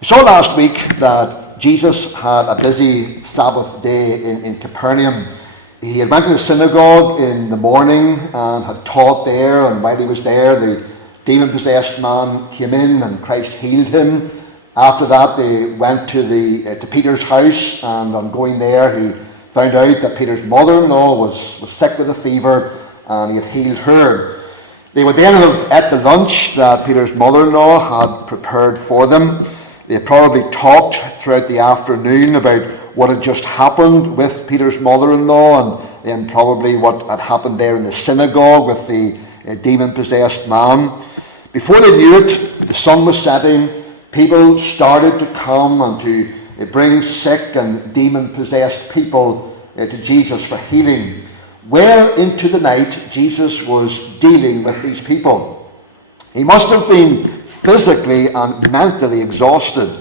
We saw last week that Jesus had a busy Sabbath day in Capernaum. He had went to the synagogue in the morning and had taught there, and while he was there, the demon-possessed man came in and Christ healed him. After that, they went to Peter's house, and on going there, he found out that Peter's mother-in-law was sick with a fever, and he had healed her. They would then have ate the lunch that Peter's mother-in-law had prepared for them. They probably talked throughout the afternoon about what had just happened with Peter's mother-in-law, and then probably what had happened there in the synagogue with the demon-possessed man. Before they knew it, the sun was setting. People started to come and to bring sick and demon-possessed people to Jesus for healing. Well into the night, Jesus was dealing with these people. He must have been physically and mentally exhausted.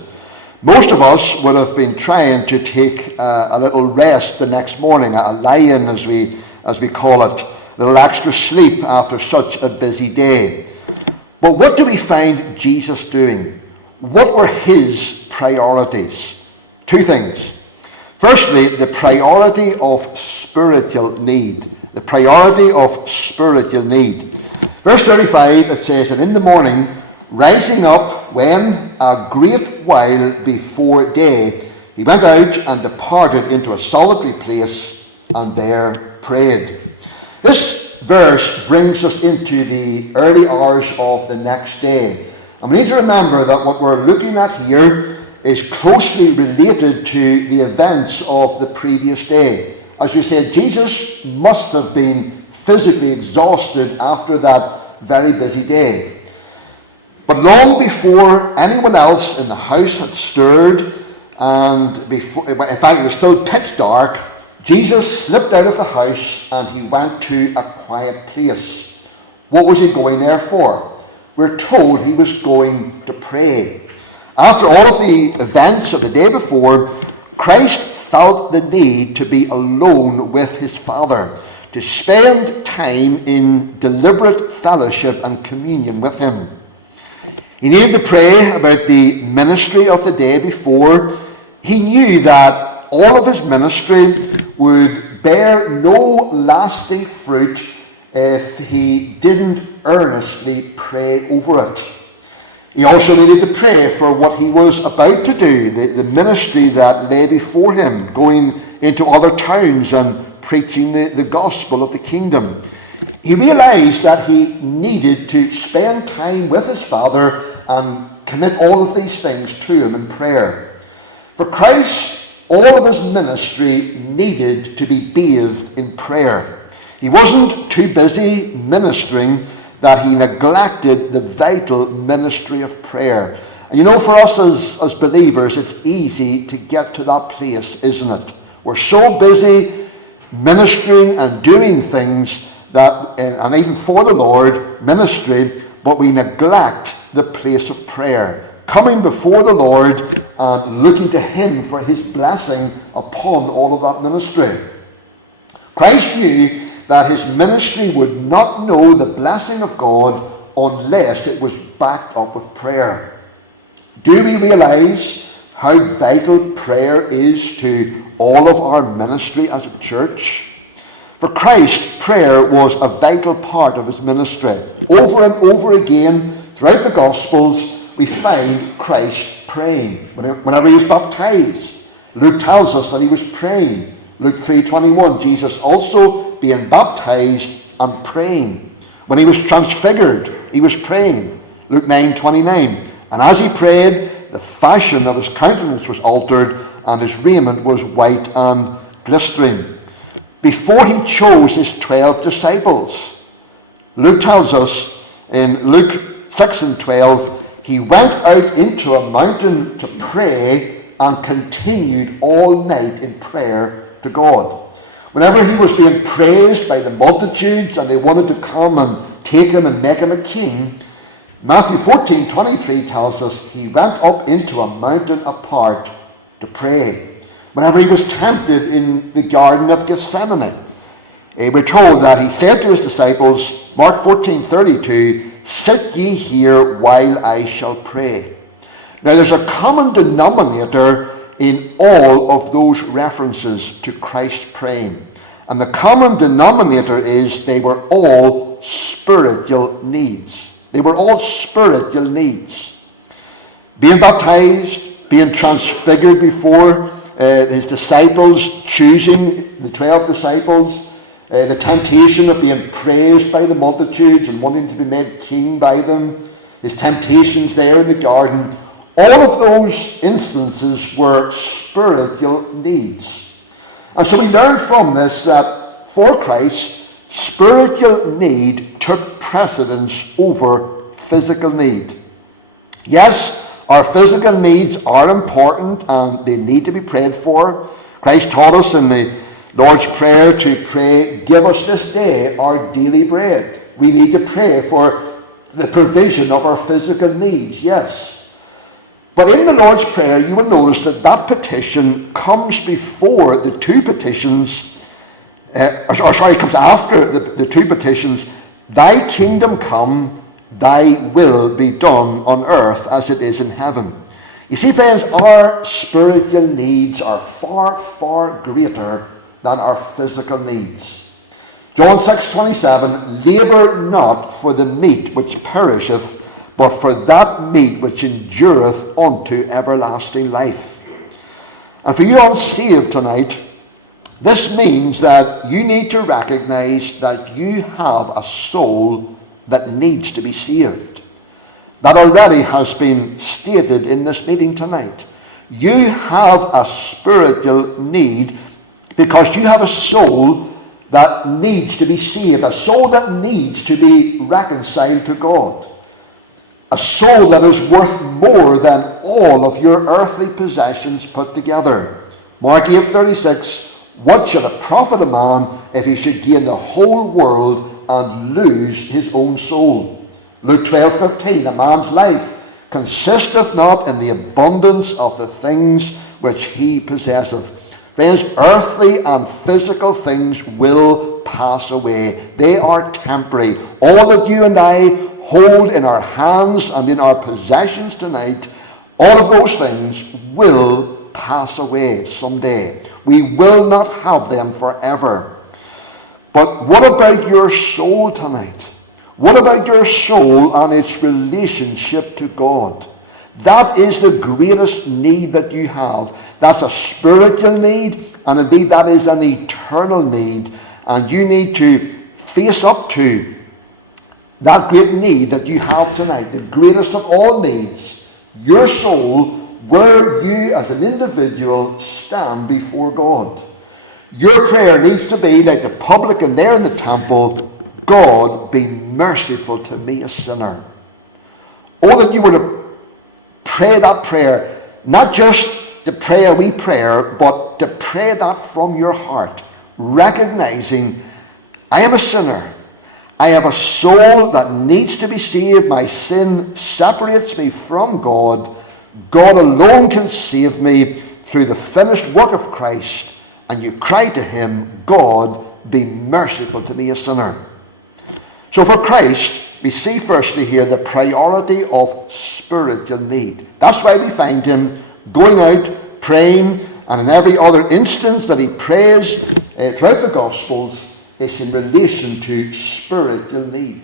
Most of us would have been trying to take a little rest the next morning, a lie-in as we call it, a little extra sleep after such a busy day. But what do we find Jesus doing? What were his priorities? Two things. Firstly, the priority of spiritual need. The priority of spiritual need. Verse 35, it says, "And in the morning, rising up when a great while before day, he went out and departed into a solitary place and there prayed." This verse brings us into the early hours of the next day. And we need to remember that what we're looking at here is closely related to the events of the previous day. As we said, Jesus must have been physically exhausted after that very busy day. But long before anyone else in the house had stirred, in fact it was still pitch dark, Jesus slipped out of the house and he went to a quiet place. What was he going there for? We're told he was going to pray. After all of the events of the day before, Christ felt the need to be alone with his Father, to spend time in deliberate fellowship and communion with him. He needed to pray about the ministry of the day before. He knew that all of his ministry would bear no lasting fruit if he didn't earnestly pray over it. He also needed to pray for what he was about to do, the ministry that lay before him, going into other towns and preaching the gospel of the kingdom. He realized that he needed to spend time with his Father and commit all of these things to him in prayer. For Christ, all of his ministry needed to be bathed in prayer. He wasn't too busy ministering that he neglected the vital ministry of prayer. And you know, for us as believers, it's easy to get to that place, isn't it? We're so busy ministering and doing things that, and even for the Lord, ministry, but we neglect the place of prayer, coming before the Lord and looking to him for his blessing upon all of that ministry. Christ knew that his ministry would not know the blessing of God unless it was backed up with prayer. Do we realize how vital prayer is to all of our ministry as a church? For Christ, prayer was a vital part of his ministry. Over and over again, throughout the Gospels, we find Christ praying. Whenever he was baptized, Luke tells us that he was praying. Luke 3:21, Jesus also being baptized and praying. When he was transfigured, he was praying. Luke 9:29, and as he prayed, the fashion of his countenance was altered, and his raiment was white and glistering. Before he chose his 12 disciples, Luke tells us in Luke 6:12, he went out into a mountain to pray and continued all night in prayer to God. Whenever he was being praised by the multitudes and they wanted to come and take him and make him a king, Matthew 14:23 tells us he went up into a mountain apart to pray. Whenever he was tempted in the Garden of Gethsemane, we're told that he said to his disciples, Mark 14:32, "Sit ye here while I shall pray." Now there's a common denominator in all of those references to Christ praying. And the common denominator is they were all spiritual needs. They were all spiritual needs. Being baptized, being transfigured before his disciples, choosing the 12 disciples, the temptation of being praised by the multitudes and wanting to be made king by them, his temptations there in the garden, all of those instances were spiritual needs. And so we learn from this that for Christ, spiritual need took precedence over physical need. Yes, our physical needs are important and they need to be prayed for. Christ taught us in the Lord's Prayer to pray, "Give us this day our daily bread." We need to pray for the provision of our physical needs, yes. But in the Lord's Prayer, you will notice that that petition comes before the two petitions, comes after the two petitions. "Thy kingdom come, thy will be done on earth as it is in heaven." You see, friends, our spiritual needs are far, far greater than our physical needs. John 6:27, "Labour not for the meat which perisheth, but for that meat which endureth unto everlasting life." And for you unsaved tonight, this means that you need to recognize that you have a soul that needs to be saved. That already has been stated in this meeting tonight. You have a spiritual need because you have a soul that needs to be saved, a soul that needs to be reconciled to God. A soul that is worth more than all of your earthly possessions put together. Mark 8:36, "What shall it profit a man if he should gain the whole world and lose his own soul?" Luke 12:15, "A man's life consisteth not in the abundance of the things which he possesseth." Friends, earthly and physical things will pass away. They are temporary. All that you and I hold in our hands and in our possessions tonight, all of those things will pass away someday. We will not have them forever. But what about your soul tonight? What about your soul and its relationship to God? That is the greatest need that you have. That's a spiritual need, and indeed that is an eternal need. And you need to face up to that great need that you have tonight, the greatest of all needs, your soul, where you as an individual stand before God. Your prayer needs to be like the publican there in the temple, "God, be merciful to me, a sinner." Oh, that you were to pray that prayer, not just the prayer we pray, but to pray that from your heart, recognizing, I am a sinner. I have a soul that needs to be saved. My sin separates me from God. God alone can save me through the finished work of Christ. And you cry to him, "God, be merciful to me, a sinner." So for Christ, we see firstly here the priority of spiritual need. That's why we find him going out, praying, and in every other instance that he prays throughout the Gospels, is in relation to spiritual need.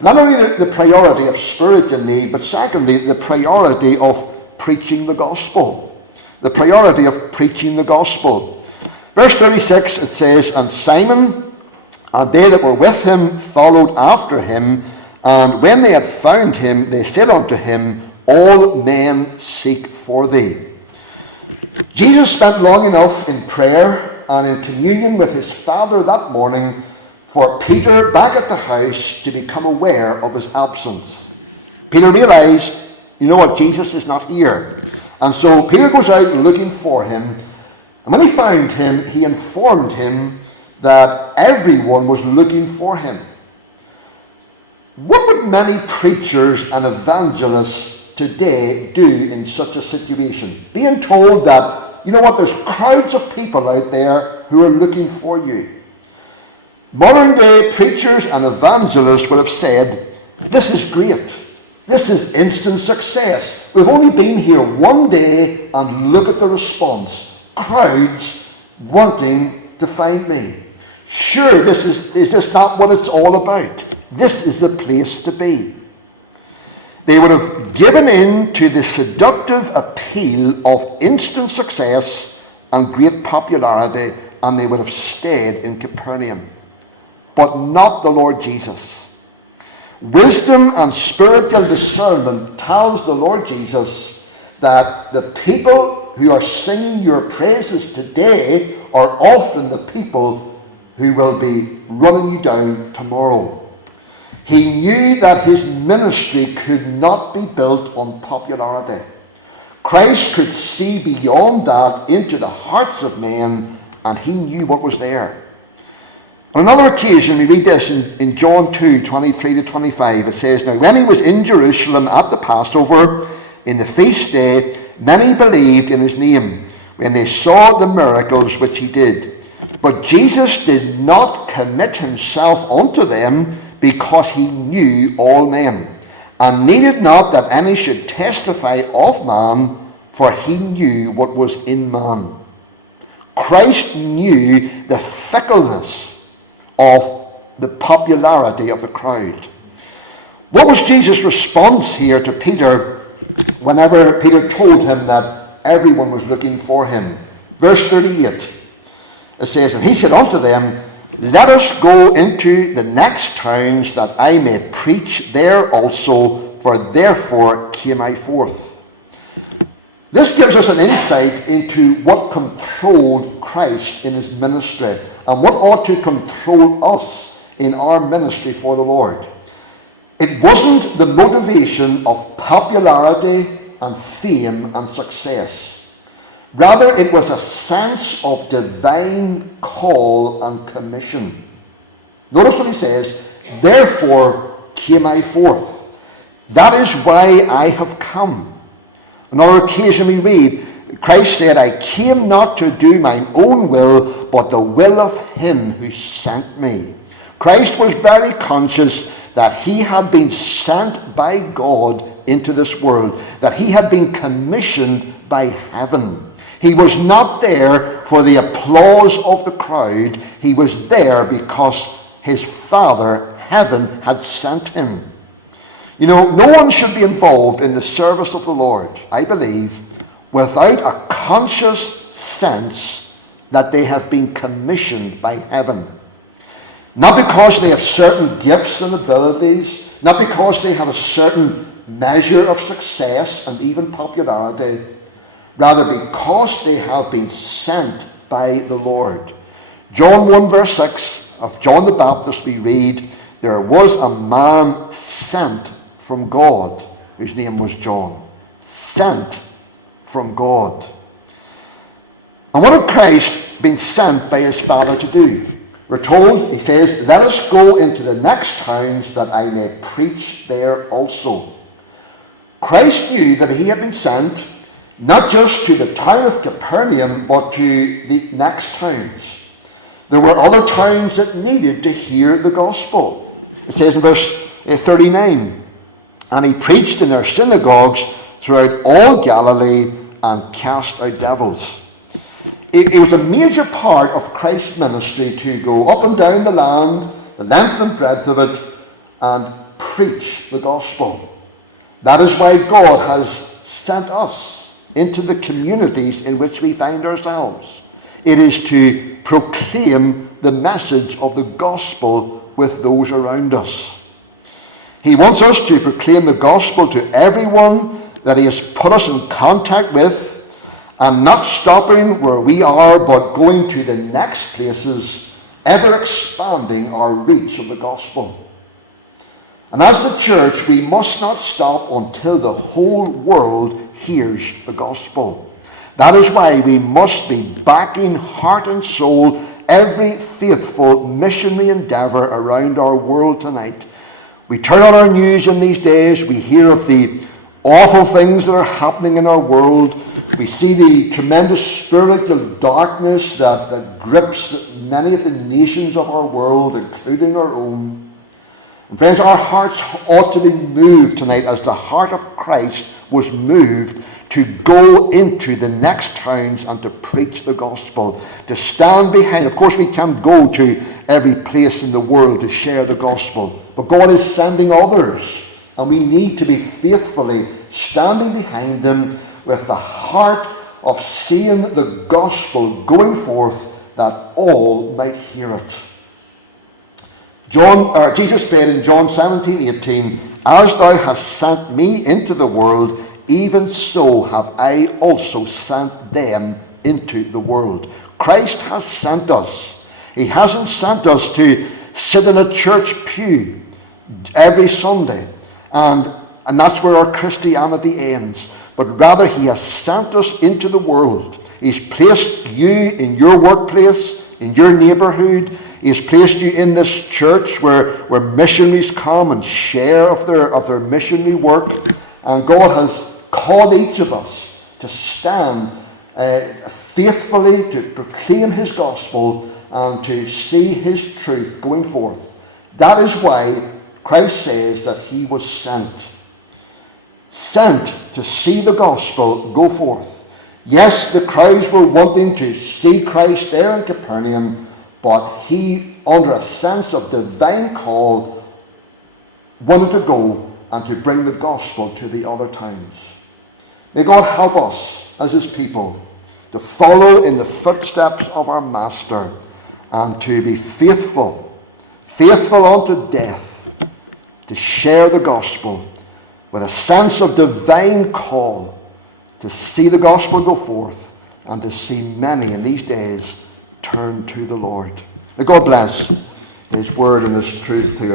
Not only the priority of spiritual need, but secondly, the priority of preaching the gospel. The priority of preaching the gospel. Verse 36, it says, "And Simon and they that were with him followed after him, and when they had found him, they said unto him, All men seek for thee." Jesus spent long enough in prayer and in communion with his Father that morning for Peter back at the house to become aware of his absence. Peter realized, you know what, Jesus is not here. And so Peter goes out looking for him. And when he found him, he informed him that everyone was looking for him. What would many preachers and evangelists today do in such a situation? Being told that, you know what, there's crowds of people out there who are looking for you. Modern day preachers and evangelists would have said, this is great. This is instant success. We've only been here one day and look at the response. Crowds wanting to find me. Sure, is this not what it's all about? This is the place to be. They would have given in to the seductive appeal of instant success and great popularity, and they would have stayed in Capernaum. But not the Lord Jesus. Wisdom and spiritual discernment tells the Lord Jesus that the people who are singing your praises today are often the people who will be running you down tomorrow. He knew that his ministry could not be built on popularity. Christ could see beyond that into the hearts of men, and he knew what was there. On another occasion, we read this in John 2, 23 to 25. It says, Now when he was in Jerusalem at the Passover, in the feast day, many believed in his name, when they saw the miracles which he did. But Jesus did not commit himself unto them, because he knew all men, and needed not that any should testify of man, for he knew what was in man. Christ knew the fickleness of the popularity of the crowd. What was Jesus' response here to Peter whenever Peter told him that everyone was looking for him? Verse 38, it says, And he said unto them, Let us go into the next towns, that I may preach there also, for therefore came I forth. This gives us an insight into what controlled Christ in his ministry, and what ought to control us in our ministry for the Lord. It wasn't the motivation of popularity and fame and success. Rather, it was a sense of divine call and commission. Notice what he says, Therefore came I forth. That is why I have come. Another occasion we read, Christ said, I came not to do mine own will, but the will of him who sent me. Christ was very conscious that he had been sent by God into this world, that he had been commissioned by heaven. He was not there for the applause of the crowd. He was there because his Father, heaven, had sent him. You know, no one should be involved in the service of the Lord, I believe, without a conscious sense that they have been commissioned by heaven. Not because they have certain gifts and abilities, not because they have a certain measure of success and even popularity, rather because they have been sent by the Lord. John 1 verse 6 of John the Baptist we read, There was a man sent from God, whose name was John. Sent from God. And what had Christ been sent by his Father to do? We're told, he says, Let us go into the next towns, that I may preach there also. Christ knew that he had been sent not just to the town of Capernaum, but to the next towns. There were other towns that needed to hear the gospel. It says in verse 39, And he preached in their synagogues throughout all Galilee, and cast out devils. It was a major part of Christ's ministry to go up and down the land, the length and breadth of it, and preach the gospel. That is why God has sent us into the communities in which we find ourselves. It is to proclaim the message of the gospel with those around us. He wants us to proclaim the gospel to everyone that he has put us in contact with, and not stopping where we are, but going to the next places, ever expanding our reach of the gospel. And as the church, we must not stop until the whole world hears the gospel. That is why we must be backing heart and soul every faithful missionary endeavour around our world tonight. We turn on our news in these days, we hear of the awful things that are happening in our world. We see the tremendous spiritual darkness that grips many of the nations of our world, including our own. And friends, our hearts ought to be moved tonight as the heart of Christ was moved to go into the next towns and to preach the gospel, to stand behind. Of course, we can't go to every place in the world to share the gospel, but God is sending others, and we need to be faithfully standing behind them with the heart of seeing the gospel going forth that all might hear it. Jesus prayed in John 17:18, "As thou hast sent me into the world, even so have I also sent them into the world." Christ has sent us. He hasn't sent us to sit in a church pew every Sunday, and that's where our Christianity ends. But rather, he has sent us into the world. He's placed you in your workplace, in your neighborhood. He's placed you in this church where missionaries come and share of their missionary work. And God has called each of us to stand faithfully to proclaim his gospel and to see his truth going forth. That is why Christ says that he was sent. Sent to see the gospel go forth. Yes, the crowds were wanting to see Christ there in Capernaum, but he, under a sense of divine call, wanted to go and to bring the gospel to the other towns. May God help us as his people to follow in the footsteps of our Master and to be faithful unto death, to share the gospel with a sense of divine call, to see the gospel go forth and to see many in these days turn to the Lord. May God bless his word and his truth to us.